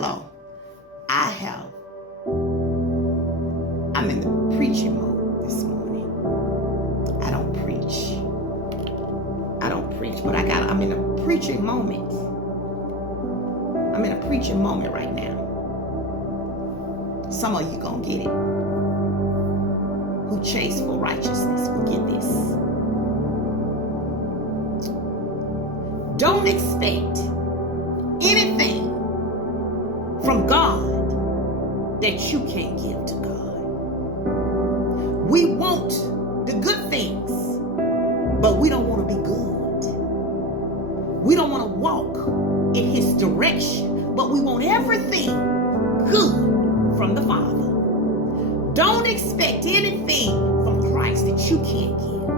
Hello. I'm in the preaching mode this morning. I don't preach, but I'm in a preaching moment. I'm in a preaching moment right now. Some of you gonna get it. Who chase for righteousness will get this. Don't expect anything from God that you can't give to God. We want the good things, but we don't want to be good. We don't want to walk in His direction, but we want everything good from the Father. Don't expect anything from Christ that you can't give.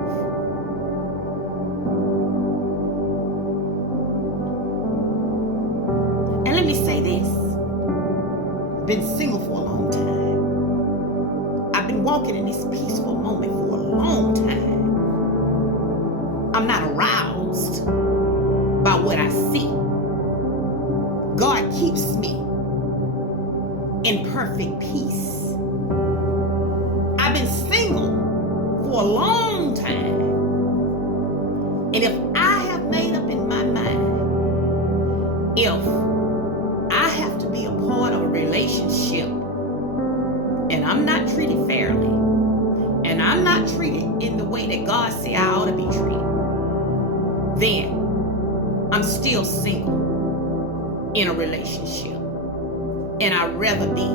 And let me say this. Been single for a long time. I've been walking in this peaceful moment for a long time. I'm not aroused by what I see. God keeps me in perfect peace. I've been single for a long time. And if I have made up in my mind, if I have to be a part of a relationship and I'm not treated fairly, and I'm not treated in the way that God said I ought to be treated, then I'm still single in a relationship. And I'd rather be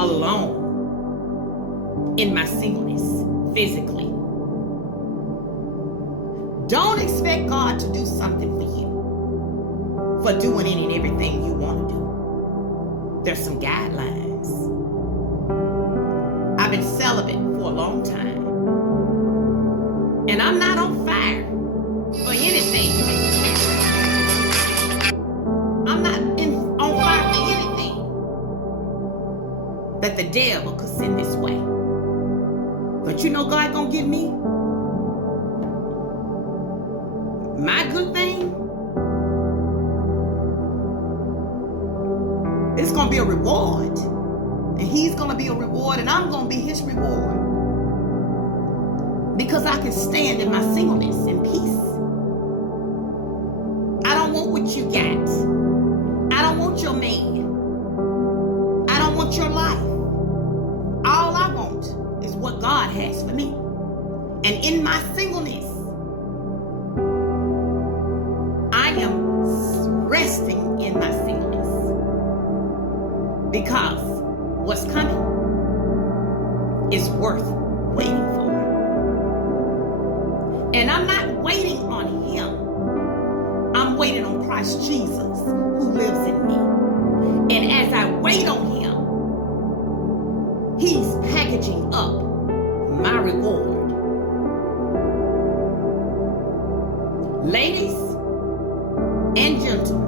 alone in my singleness physically. Don't expect God to do something for you for doing any and everything you want to do. There's some guidelines. I've been celibate for a long time, and I'm not on fire for anything. I'm not on fire for anything that the devil could send this way. But you know God gonna give me my good thing. It's gonna be a reward. And He's gonna be a reward, and I'm gonna be His reward. Because I can stand in my singleness in peace. I don't want what you got. I don't want your man. I don't want your life. All I want is what God has for me. And in my singleness, I am resting in my singleness. Because what's coming is worth waiting for. And I'm not waiting on Him. I'm waiting on Christ Jesus who lives in me. And as I wait on Him, He's packaging up my reward. Ladies and gentlemen,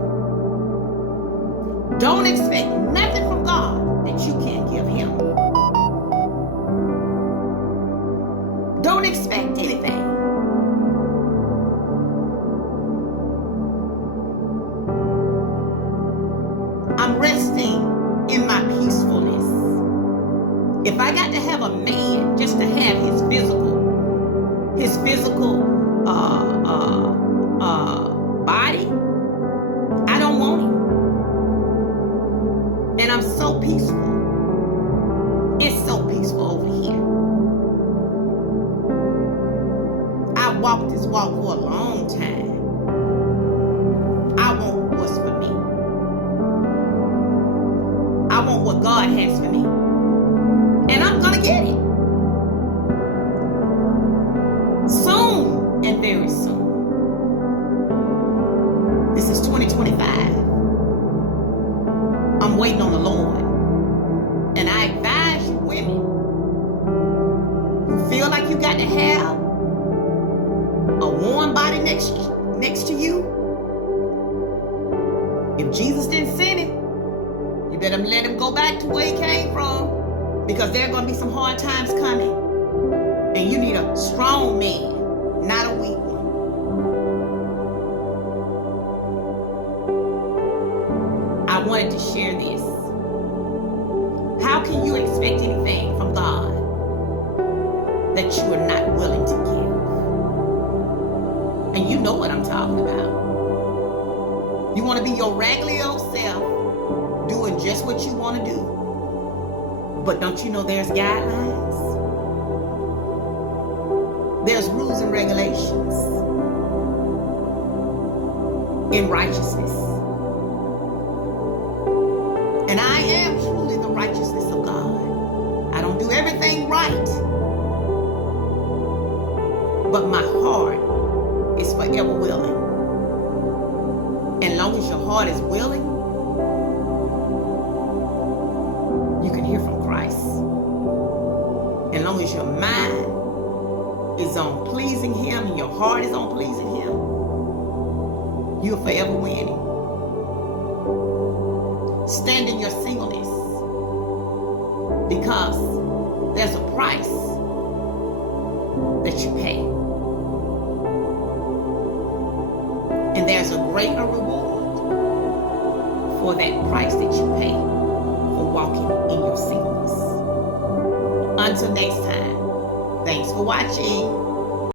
don't expect nothing from God that you can't give Him. Don't expect anything. I'm resting in my peacefulness. If I got to have a man just to have his physical body, I don't want him. And I'm so peaceful. It's so peaceful over here. I walked this walk for a long time. I want what's for me. I want what God has for me. And I'm gonna get it. Soon and very soon. This is 2025. I'm waiting on the Lord. And I advise you women who feel like you got to have a warm body next to you. If Jesus didn't send it, you better let Him go back to where He came from. Because there are going to be some hard times coming. And you need a strong man, not a weak one. I I wanted to share this. How can you expect anything from God that you are not willing to give? And you know what I'm talking about. You want to be your regular old self, doing just what you want to do. But don't you know there's guidelines? There's rules and regulations in righteousness. And I am truly the righteousness of God. I don't do everything right. But my heart is forever willing. And long as your heart is willing, you can hear from Christ. And long as your mind is on pleasing Him and your heart is on pleasing Him, you're forever winning. Stand in your singleness, because there's a price that you pay. And there's a greater reward for that price that you pay for walking in your singleness. Until next time, thanks for watching.